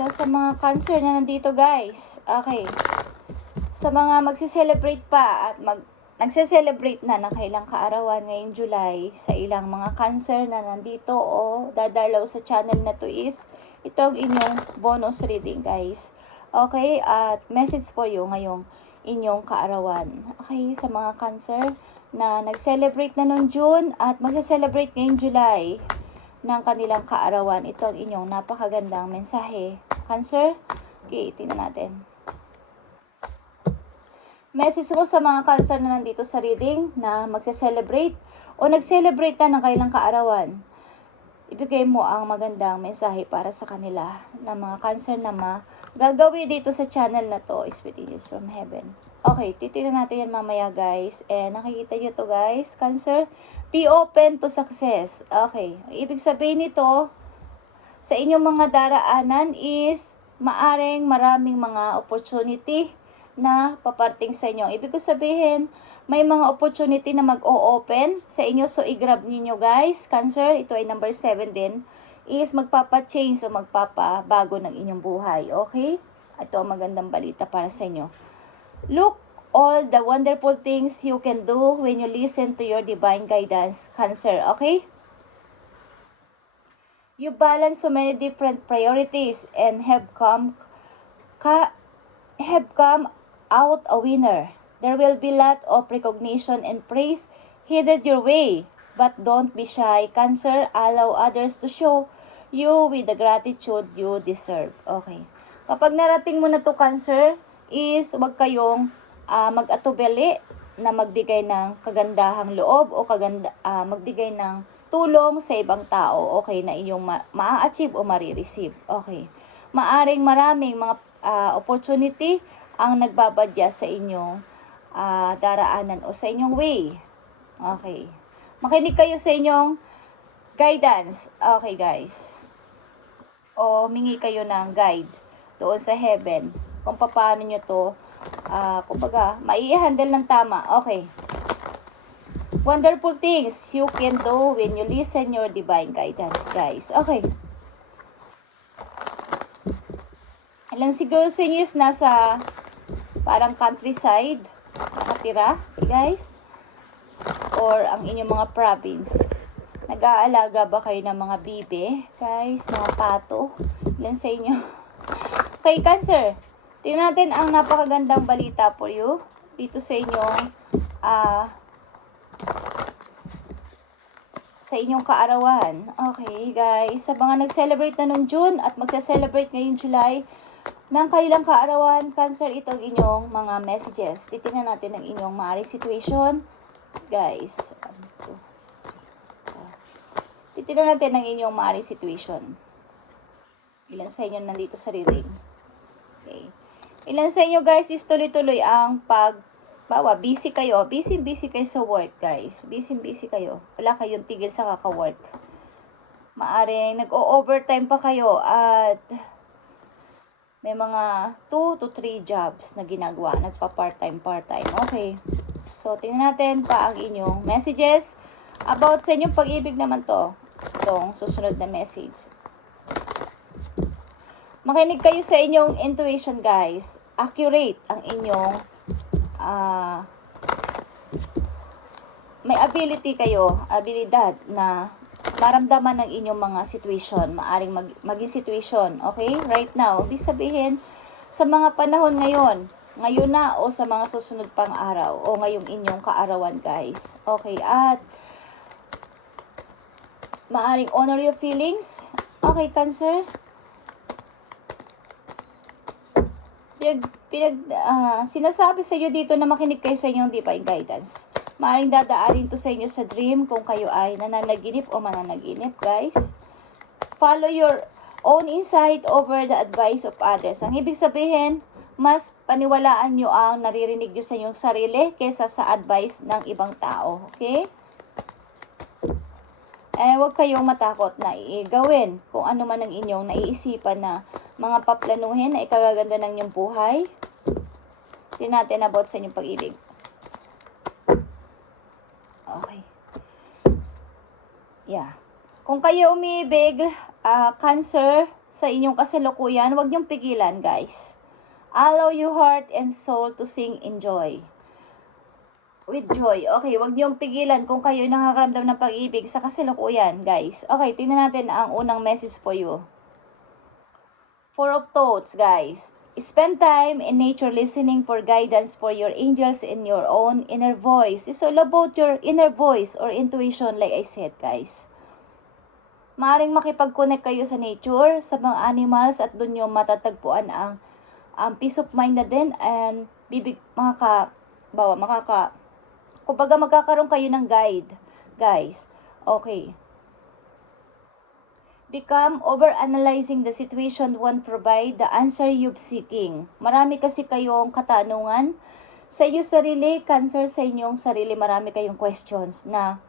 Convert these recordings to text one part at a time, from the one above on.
Hello sa mga Cancer na nandito, guys. Okay. Sa mga magse-celebrate pa at nagse-celebrate na ng kailang kaarawan ngayong July, sa ilang mga Cancer na nandito o dadalaw sa channel na to is itong inyong bonus reading, guys. Okay, at message for you ngayong inyong kaarawan. Okay, sa mga Cancer na nag-celebrate na noong June at magse-celebrate ngayong July ng kanilang kaarawan, ito ang inyong napakagandang mensahe. Cancer, okay, tingnan natin. Message ko sa mga Cancer na nandito sa reading na magse-celebrate o nag-celebrate na ng kailang kaarawan. Ibigay mo ang magandang mensahe para sa kanila na mga Cancer na gagawin dito sa channel na to is within news from heaven. Okay, titignan natin yan mamaya, guys. Nakikita nyo to, guys. Cancer, be open to success. Okay, ibig sabihin nito, sa inyong mga daraanan is maaring maraming mga opportunity na paparting sa inyo. Ibig sabihin, may mga opportunity na mag-o-open sa inyo. So, i-grab ninyo, guys. Cancer, ito ay number 7 din, is magpapa-change o magpapabago ng inyong buhay. Okay? Ito ang magandang balita para sa inyo. Look all the wonderful things you can do when you listen to your divine guidance, Cancer. Okay? You balance so many different priorities and have come out a winner. There will be lot of recognition and praise headed your way. But don't be shy, Cancer. Allow others to show you with the gratitude you deserve. Okay. Kapag narating mo na to, Cancer, is huwag kayong mag-atubili na magbigay ng kagandahang loob o magbigay ng tulong sa ibang tao, okay, na inyong ma-achieve o marireceive. Okay. Maaring maraming mga opportunity ang nagbabadya sa inyong daraanan o sa inyong way. Okay. Makinig kayo sa inyong guidance. Okay, guys. O mingi kayo ng guide doon sa heaven kung paano nyo to kumbaga, mai-handle ng tama. Okay. Wonderful things you can do when you listen your divine guidance, guys. Okay. Ilang siguro sa inyo is nasa parang countryside nakatira, guys. Or ang inyong mga province. Nag-aalaga ba kayo ng mga bibe, guys? Mga pato? Ilan sa inyo? Okay, Cancer. Tingnan natin ang napakagandang balita for you dito sa inyong kaarawan. Okay, guys. Sa mga nag-celebrate na noong June at magsa-celebrate ngayong July ng kailang kaarawan, Cancer, itong inyong mga messages. Titingnan natin ang inyong maaari situation. Guys, titingnan natin ang inyong maaari situation. Ilan sa inyo nandito sa reading? Okay. Ilan sa inyo, guys, is tuloy-tuloy ang busy kayo. Busy kayo sa work, guys. Busy kayo. Wala kayong tigil sa kaka-work. Maaring nag-o-overtime pa kayo at may mga 2 to 3 jobs na ginagawa. Nagpa-part-time. Okay. So, tingnan natin pa ang inyong messages about sa inyong pag-ibig naman to. Itong susunod na message. Makinig kayo sa inyong intuition, guys. Accurate ang inyong may abilidad na maramdaman ng inyong mga situation, maaring maging situation, okay? Right now, ibig sabihin, sa mga panahon ngayon na o sa mga susunod pang araw o ngayong inyong kaarawan, guys. Okay, at maaring honor your feelings. Okay, Cancer? Sinasabi sa inyo dito na makinig kayo sa inyong divine guidance. Maaring dadaanin to sa inyo sa dream kung kayo ay nananaginip o mananaginip, guys. Follow your own insight over the advice of others. Ang ibig sabihin, mas paniwalaan nyo ang naririnig nyo sa inyong sarili kaysa sa advice ng ibang tao. Okay? Huwag kayong matakot na gawin kung ano man ang inyong naiisipan na mga paplanuhin na ikagaganda ng inyong buhay. Tingnan natin about sa inyong pag-ibig. Okay. Yeah. Kung kayo umiibig, Cancer, sa inyong kasalukuyan, huwag niyong pigilan, guys. Allow your heart and soul to sing in joy. With joy. Okay, huwag niyong pigilan kung kayo nakakaramdam ng pag-ibig sa kasalukuyan, guys. Okay, tingnan natin ang unang message for you. Four of Thoughts, guys. Spend time in nature listening for guidance for your angels in your own inner voice. It's all about your inner voice or intuition, like I said, guys. Maaring makipag-connect kayo sa nature, sa mga animals, at doon nyo matatagpuan ang peace of mind na din, and kumbaga magkakaroon kayo ng guide, guys. Okay. Become overanalyzing the situation won't provide the answer you're seeking. Marami kasi kayong katanungan sa iyo sarili, Cancer, sa inyong sarili. Marami kayong questions na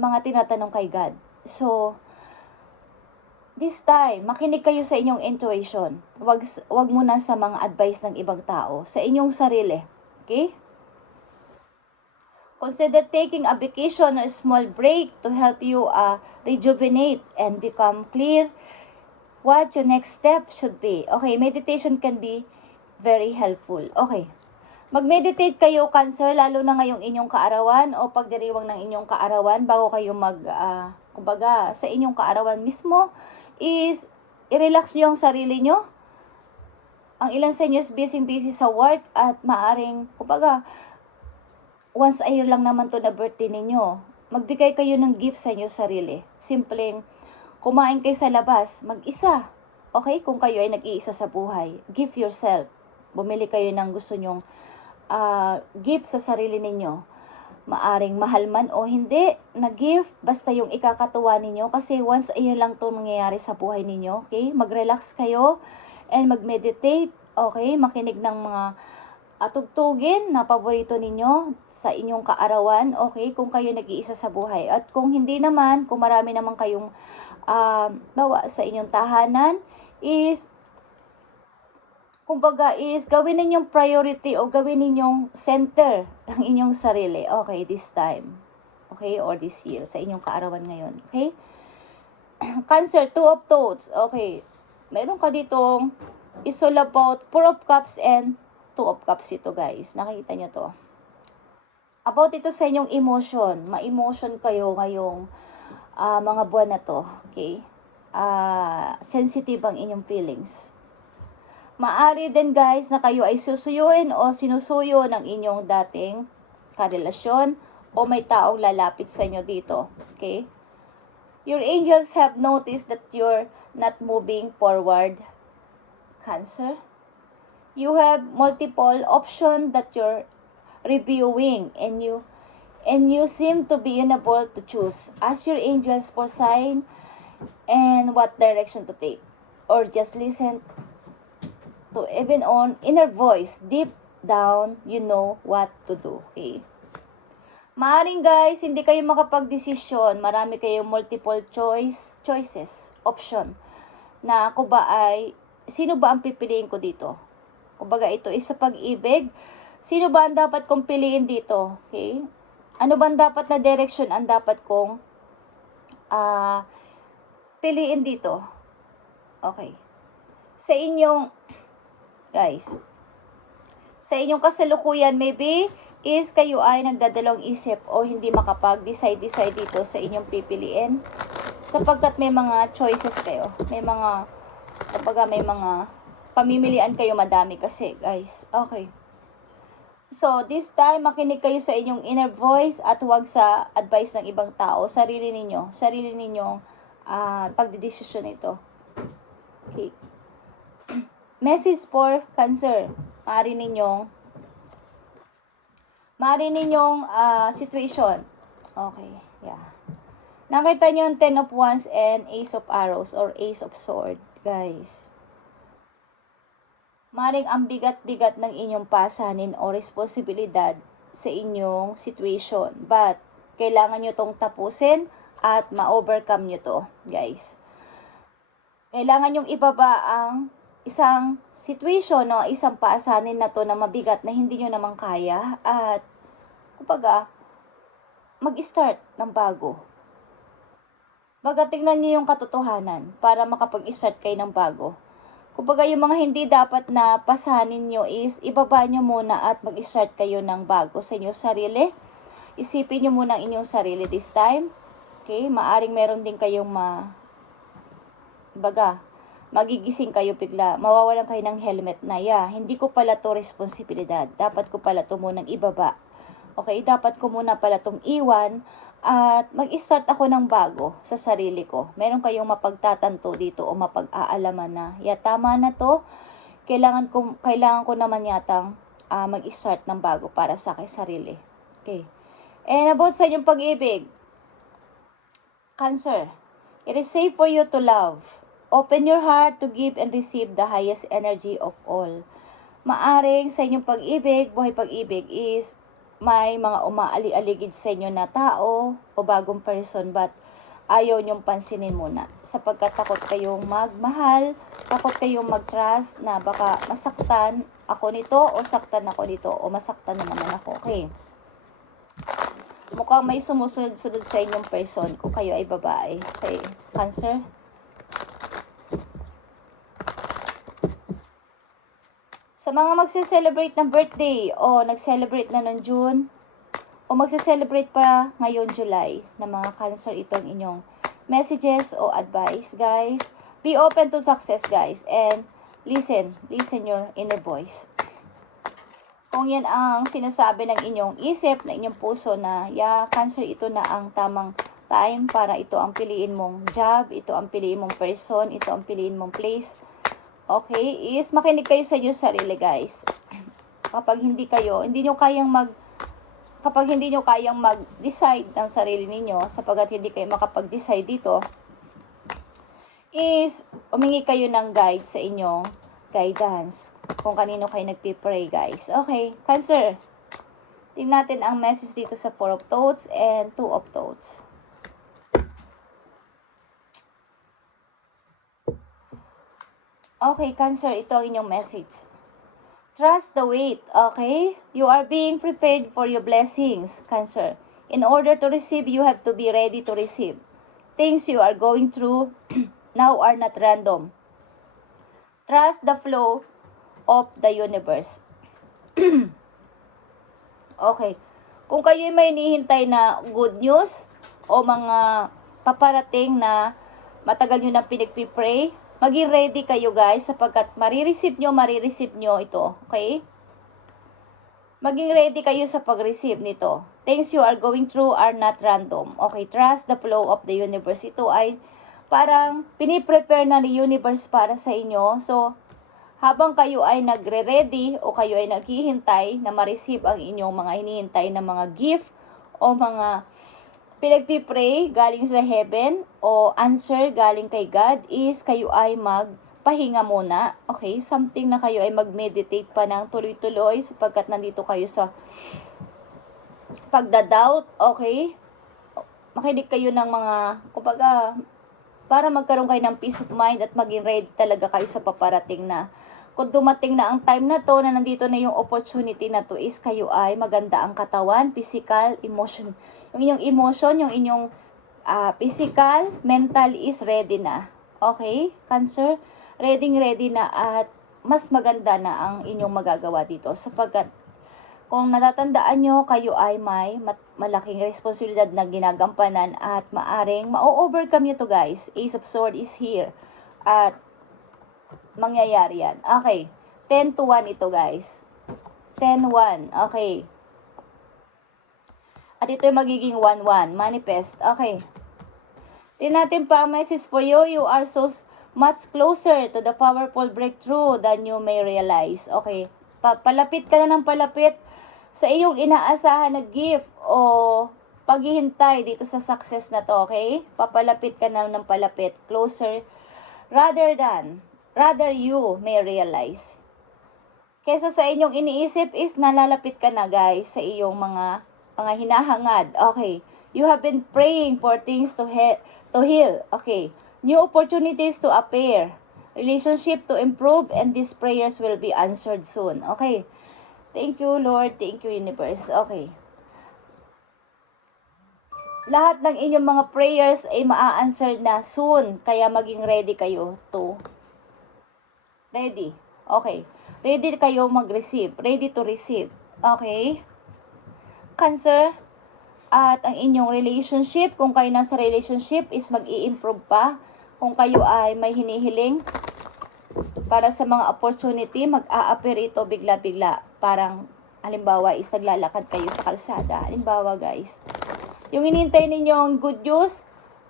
mga tinatanong kay God. So, this time, makinig kayo sa inyong intuition. Wag muna sa mga advice ng ibang tao, sa inyong sarili. Okay? Consider taking a vacation or a small break to help you rejuvenate and become clear what your next step should be. Okay, meditation can be very helpful. Okay, mag-meditate kayo, Cancer, lalo na ngayong inyong kaarawan o pagdiriwang ng inyong kaarawan bago kayo kumbaga, sa inyong kaarawan mismo is i-relax nyo ang sarili nyo. Ang ilan sa inyo is busy sa work at maaring, kumbaga, once a year lang naman to na birthday ninyo. Magbigay kayo ng gift sa inyo sarili. Simpleng kumain kayo sa labas, mag-isa. Okay? Kung kayo ay nag-iisa sa buhay, gift yourself. Bumili kayo ng gusto nyong gift sa sarili ninyo. Maaring mahal man o hindi na gift, basta yung ikakatuwa ninyo. Kasi once a year lang to mangyayari sa buhay ninyo. Okay? Mag-relax kayo and mag-meditate. Okay? Makinig ng mga tugtugin na paborito ninyo sa inyong kaarawan, okay, kung kayo nag-iisa sa buhay. At kung hindi naman, kung marami naman kayong bawa sa inyong tahanan, is, kumbaga, is gawin ninyong priority o gawin ninyong center ang inyong sarili, okay, this time, okay, or this year, sa inyong kaarawan ngayon, okay? Cancer, Two of Thoughts, okay, meron ka ditong, is all about Four of Cups and Two of Cups ito, guys. Nakikita nyo to. About ito sa inyong emotion. Ma-emotion kayo ngayong mga buwan na to. Okay? Sensitive ang inyong feelings. Maari din, guys, na kayo ay susuyuin o sinusuyo ng inyong dating karelasyon o may taong lalapit sa inyo dito. Okay? Your angels have noticed that you're not moving forward, Cancer. You have multiple options that you're reviewing and you seem to be unable to choose. Ask your angels for sign and what direction to take, or just listen to even on inner voice. Deep down, you know what to do. Okay? Maaring, guys, hindi kayo makapag-desisyon. Marami kayong multiple choices, option, na ako ba ay, sino ba ang pipiliin ko dito? Kumbaga, ito is sa pag-ibig. Sino ba ang dapat kong piliin dito? Okay? Ano ba ang dapat na direction ang dapat kong piliin dito? Okay. Sa inyong, guys, sa inyong kasalukuyan, maybe, is kayo ay nagdadalawang isip o hindi makapag-decide dito sa inyong pipiliin. Sapagkat may mga choices kayo. May mga, kumbaga, may mga pamimilian kayo madami kasi, guys. Okay. So, this time, makinig kayo sa inyong inner voice at huwag sa advice ng ibang tao. Sarili ninyong pagdidesisyon ito. Okay. Message for Cancer. Maaari ninyong situation. Okay. Yeah. Nakita nyo yung 10 of Wands and Ace of Arrows or Ace of Sword, guys. Maring ang bigat-bigat ng inyong pasanin o responsibilidad sa inyong situation. But, kailangan nyo tong tapusin at ma-overcome nyo to, guys. Kailangan nyong ibaba ang isang situation, no? Isang pasanin na to na mabigat na hindi nyo naman kaya. At, kumbaga, mag-start ng bago. Baga tingnan nyo yung katotohanan para makapag-start kayo ng bago. Kumbaga yung mga hindi dapat na pasanin nyo is ibaba nyo muna at mag-start kayo ng bago sa inyong sarili. Isipin nyo muna ang inyong sarili this time. Okay? Maaring meron din kayong magigising kayo bigla. Mawawalan kayo ng helmet na, hindi ko pala to responsibilidad. Dapat ko pala to munang ibaba. Okay? Dapat ko muna pala tong iwan at mag-start ako ng bago sa sarili ko. Meron kayong mapagtatanto dito o mapag-aalaman na, tama na to. Kailangan ko naman yatang mag-start ng bago para sa aking sarili. Okay. And about sa inyong pag-ibig, Cancer, it is safe for you to love. Open your heart to give and receive the highest energy of all. Maaring sa inyong pag-ibig, buhay pag-ibig is may mga umaali-aligid sa inyo na tao o bagong person, but ayaw nyong pansinin muna sapagkat takot kayong magmahal, takot kayong mag-trust na baka masaktan ako nito o saktan ako nito o masaktan na naman ako. Okay. Mukhang may sumusunod-sunod sa inyong person kung kayo ay babae. Okay, Cancer. Sa mga magse-celebrate ng birthday o nag-celebrate na noong June o magse-celebrate pa ngayon July na mga Cancer, itong inyong messages o advice, guys. Be open to success, guys, and listen your inner voice. Kung yan ang sinasabi ng inyong isip, na inyong puso na, Cancer, ito na ang tamang time para ito ang piliin mong job, ito ang piliin mong person, ito ang piliin mong place. Okay, is makinig kayo sa inyong sarili, guys. Kapag hindi nyo kayang mag-decide ng sarili ninyo, sapagkat hindi kayo makapag-decide dito, is umingi kayo ng guide sa inyong guidance. Kung kanino kayo nagpipray, guys. Okay, Cancer. Tingnan natin ang message dito sa 4 of Thoughts and 2 of Thoughts. Okay, Cancer, ito ang inyong message. Trust the wait, okay? You are being prepared for your blessings, Cancer. In order to receive, you have to be ready to receive. Things you are going through now are not random. Trust the flow of the universe. Okay. Kung kayo may hinihintay na good news o mga paparating na matagal nyo na pinagpipray, maging ready kayo, guys, sapagkat marireceive nyo ito, okay? Maging ready kayo sa pag-receive nito. Things you are going through are not random. Okay, trust the flow of the universe. Ito ay parang piniprepare na ni universe para sa inyo. So, habang kayo ay nagre-ready o kayo ay naghihintay na ma-receive ang inyong mga hinihintay na mga gift o mga pinagpipray galing sa heaven o answer galing kay God, is kayo ay magpahinga muna. Okay? Something na kayo ay mag-meditate pa ng tuloy-tuloy sapagkat nandito kayo sa pagda-doubt. Okay? Makinig kayo ng mga, kumbaga, para magkaroon kayo ng peace of mind at maging ready talaga kayo sa paparating na. Kung dumating na ang time na to, na nandito na yung opportunity na to, is kayo ay maganda ang katawan, physical, emotion. Yung inyong emotion, yung inyong physical, mental is ready na. Okay, Cancer? Ready na at mas maganda na ang inyong magagawa dito. Sapagkat kung natatandaan nyo, kayo ay may malaking responsibilidad na ginagampanan at maaring ma-overcome nyo to, guys. Ace of Swords is here. At mangyayari yan. Okay. 10 to 1 ito, guys. 10-1. Okay. At ito yung magiging 1-1. Manifest. Okay. Tingnan natin pa ang message for you. You are so much closer to the powerful breakthrough than you may realize. Okay. Palapit ka na ng palapit sa iyong inaasahan na gift o paghihintay dito sa success na to. Okay. Papalapit ka na ng palapit. Closer. Rather you may realize. Kesa sa inyong iniisip is nalalapit ka na, guys, sa iyong mga hinahangad. Okay. You have been praying for things to heal. Okay. New opportunities to appear. Relationship to improve, and these prayers will be answered soon. Okay. Thank you, Lord. Thank you, universe. Okay. lahat ng inyong mga prayers ay maa-answer na soon. Kaya maging ready kayo to. Ready. Okay. Ready kayo mag-receive. Ready to receive. Okay. Cancer. At ang inyong relationship, kung kayo nasa relationship, is mag-i-improve pa. Kung kayo ay may hinihiling para sa mga opportunity, mag-a-appear ito bigla-bigla. Parang, halimbawa, is naglalakad kayo sa kalsada. Halimbawa, guys. Yung inintay ninyong good news,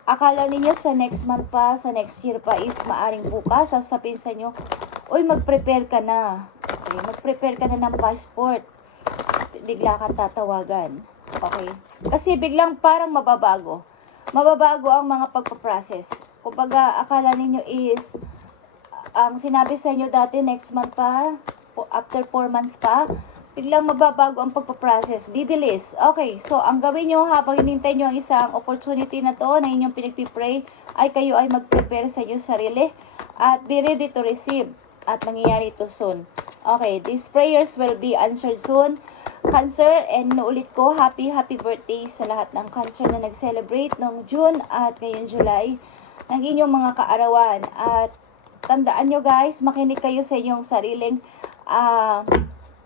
akala ninyo sa next month pa, sa next year pa is maaring bukas, sasabihin sa inyo, uy, mag-prepare ka na. Okay, mag-prepare ka na ng passport. Bigla ka tatawagan. Okay? Kasi biglang parang mababago. Mababago ang mga pagpaprocess. Kumbaga, akala ninyo is, ang sinabi sa inyo dati, next month pa, after 4 months pa, biglang mababago ang pagpaprocess. Bibilis. Okay, so ang gawin nyo habang hinintay nyo ang isang opportunity na to, na inyong pinagpipray, ay kayo ay mag-prepare sa inyong sarili at be ready to receive. At mangyayari ito soon. Okay, these prayers will be answered soon. Cancer, and naulit ko, happy birthday sa lahat ng Cancer na nag-celebrate noong June at ngayon July ng inyong mga kaarawan. At tandaan nyo guys, makinig kayo sa inyong sariling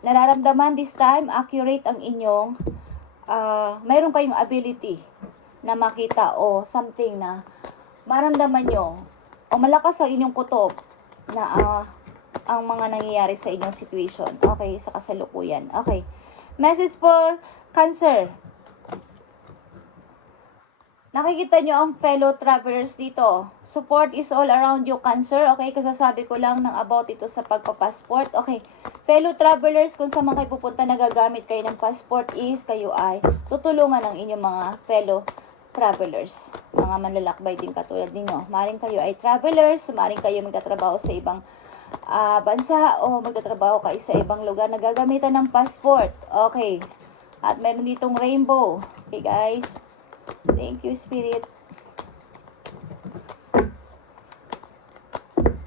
nararamdaman this time, accurate ang inyong, mayroon kayong ability na makita o something na maramdaman nyo o malakas ang inyong kutob na ang mga nangyayari sa inyong situation. Okay, sa kasalukuyan. Okay. Message for Cancer. Nakikita nyo ang fellow travelers dito. Support is all around you, Cancer. Okay, kasasabi ko lang ng about ito sa pagpapassport. Okay, fellow travelers, kung saan man kayo pupunta nagagamit kayo ng passport is kayo ay tutulungan ng inyong mga fellow travelers. Mga manlalakbay din katulad ninyo. Maring kayo ay travelers, maring kayo magtatrabaho sa ibang bansa o magtatrabaho kayo sa ibang lugar na gagamitan ng passport. Okay. At meron ditong rainbow. Okay, guys. Thank you, Spirit.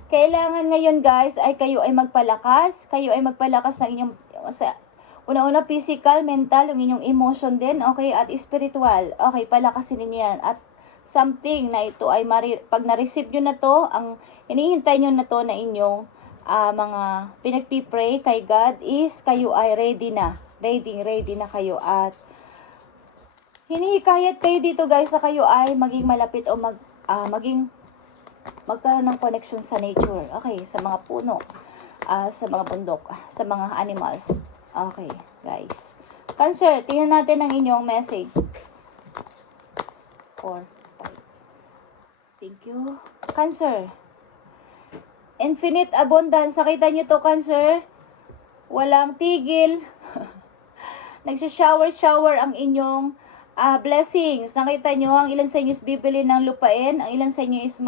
Kailangan ngayon, guys, ay kayo ay magpalakas. Kayo ay magpalakas ng inyong una-una physical, mental, yung inyong emotion din. Okay, at spiritual. Okay, palakasin niyo yan. At something na ito ay pag na-receive nyo na to, ang hinihintay nyo na to na inyong mga pinagpipray kay God is kayo ay ready na. Ready na kayo. At hinihikayat kayo dito guys sa kayo ay maging malapit o magkaroon ng connection sa nature. Okay, sa mga puno, sa mga bundok, sa mga animals. Okay, guys. Cancer, tingnan natin ang inyong message. 4, 5. Thank you. Cancer. Infinite abundance. Nakita nyo to, Cancer? Walang tigil. Nagsha-shower ang inyong blessings. Nakita nyo, ang ilan sa inyo is bibili ng lupain. Ang ilan sa inyo is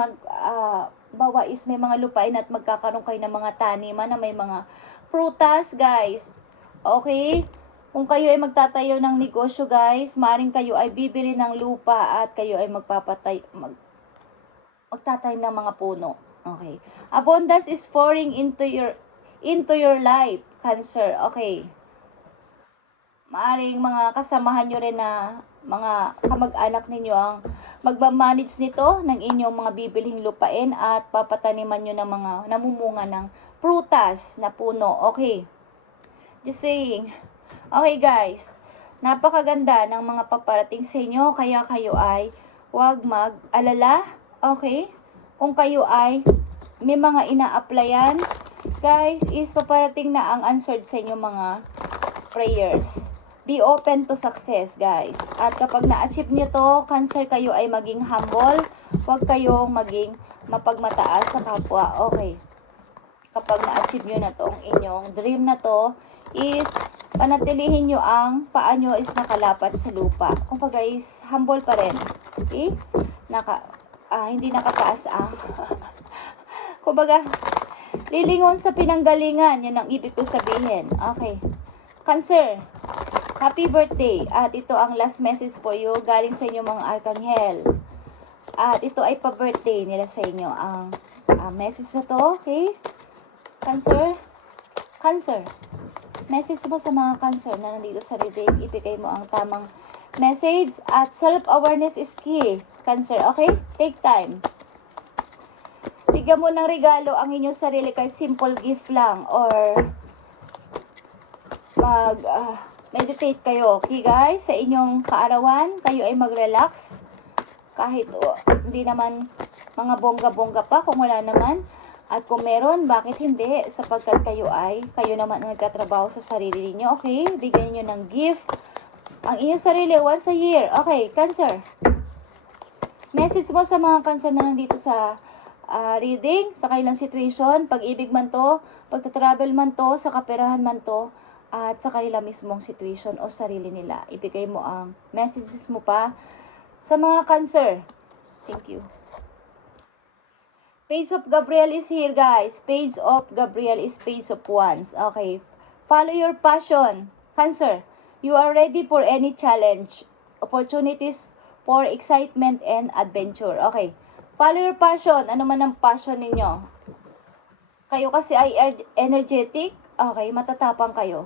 bawa is may mga lupain at magkakaroon kayo ng mga taniman na may mga prutas, guys. Okay? Kung kayo ay magtatayo ng negosyo, guys, maring kayo ay bibili ng lupa at kayo ay magtatayo ng mga puno. Okay. Abundance is pouring into your life, Cancer. Okay. Maaring mga kasamahan nyo rin na mga kamag-anak ninyo ang magmamanage nito ng inyong mga bibilhing lupain at papataniman nyo ng mga namumunga ng prutas na puno. Okay. Just saying. Okay guys. Napakaganda ng mga paparating sa inyo kaya kayo ay huwag mag-alala. Okay. Kung kayo ay may mga ina-applyan, guys, is paparating na ang answered sa inyong mga prayers. Be open to success, guys. At kapag na-achieve nyo to, Cancer, kayo ay maging humble. Huwag kayong maging mapagmataas sa kapwa. Okay. Kapag na-achieve nyo na to, ang inyong dream na to, is panatilihin nyo ang paa nyo is nakalapat sa lupa. Kung pa guys, humble pa rin. Okay? Hindi nakataas kumbaga, lilingon sa pinanggalingan. Yan ang ibig ko sabihin. Okay. Cancer, happy birthday. At ito ang last message for you galing sa inyo mga arkanghel. At ito ay pa-birthday nila sa inyo. Ang message na to, okay? Cancer. Message mo sa mga Cancer na nandito sa reading. Ibigay mo ang tamang message at self-awareness is key. Cancer, okay? Take time. Bigyan mo ng regalo ang inyong sarili kahit simple gift lang or meditate kayo. Okay guys, sa inyong kaarawan, kayo ay mag-relax. Kahit hindi naman mga bongga-bongga pa kung wala naman. At kung meron, bakit hindi? Sapagkat kayo naman ang nagkatrabaho sa sarili niyo. Okay, bigyan niyo ng gift ang inyong sarili once a year. Okay, Cancer. Message mo sa mga Cancer na nandito sa reading, sa kailang situation, pag-ibig man to, pagtatravel man to, sa kaperahan man to, at sa kanila mismong situation o sarili nila. Ibigay mo ang messages mo pa sa mga Cancer. Thank you. Page of Gabriel is here, guys. Page of Gabriel is page of wands. Okay. Follow your passion. Cancer, you are ready for any challenge, opportunities for excitement and adventure. Okay. Follow your passion. Ano man ang passion ninyo. Kayo kasi ay energetic. Okay, matatapang kayo.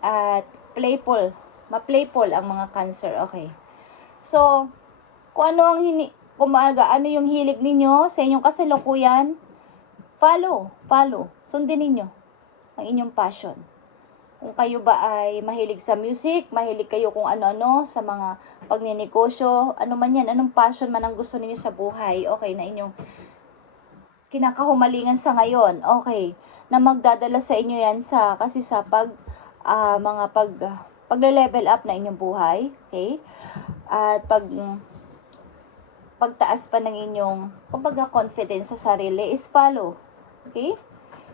At playful. Ma-playful ang mga Cancer. Okay. So, kung ano ang ano yung hilig ninyo sa inyong kasalukuyan, follow. Sundin ninyo ang inyong passion. Kung kayo ba ay mahilig sa music, mahilig kayo kung ano-ano sa mga pagninegosyo, ano man yan, anong passion man ang gusto ninyo sa buhay, okay, na inyong kinakahumalingan sa ngayon, okay, na magdadala sa inyo yan kasi sa pagle-level up na inyong buhay, okay, at pagtaas pa ng inyong, kumbaga, confidence sa sarili is follow. Okay?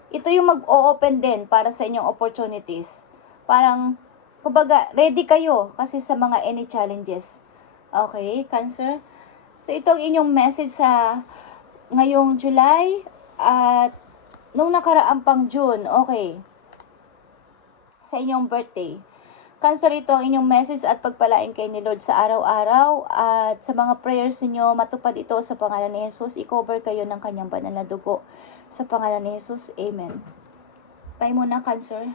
Ito yung mag-o-open din para sa inyong opportunities. Parang, kumbaga, ready kayo kasi sa mga any challenges. Okay, Cancer? So, ito ang inyong message sa ngayong July at nung nakaraang pang June. Okay. Sa inyong birthday. Cancer, ito ang inyong message at pagpalain kay ni Lord sa araw-araw at sa mga prayers niyo matupad ito sa pangalan ni Jesus. I-cover kayo ng kanyang banal na dugo sa pangalan ni Jesus. Amen. Bye muna, Cancer.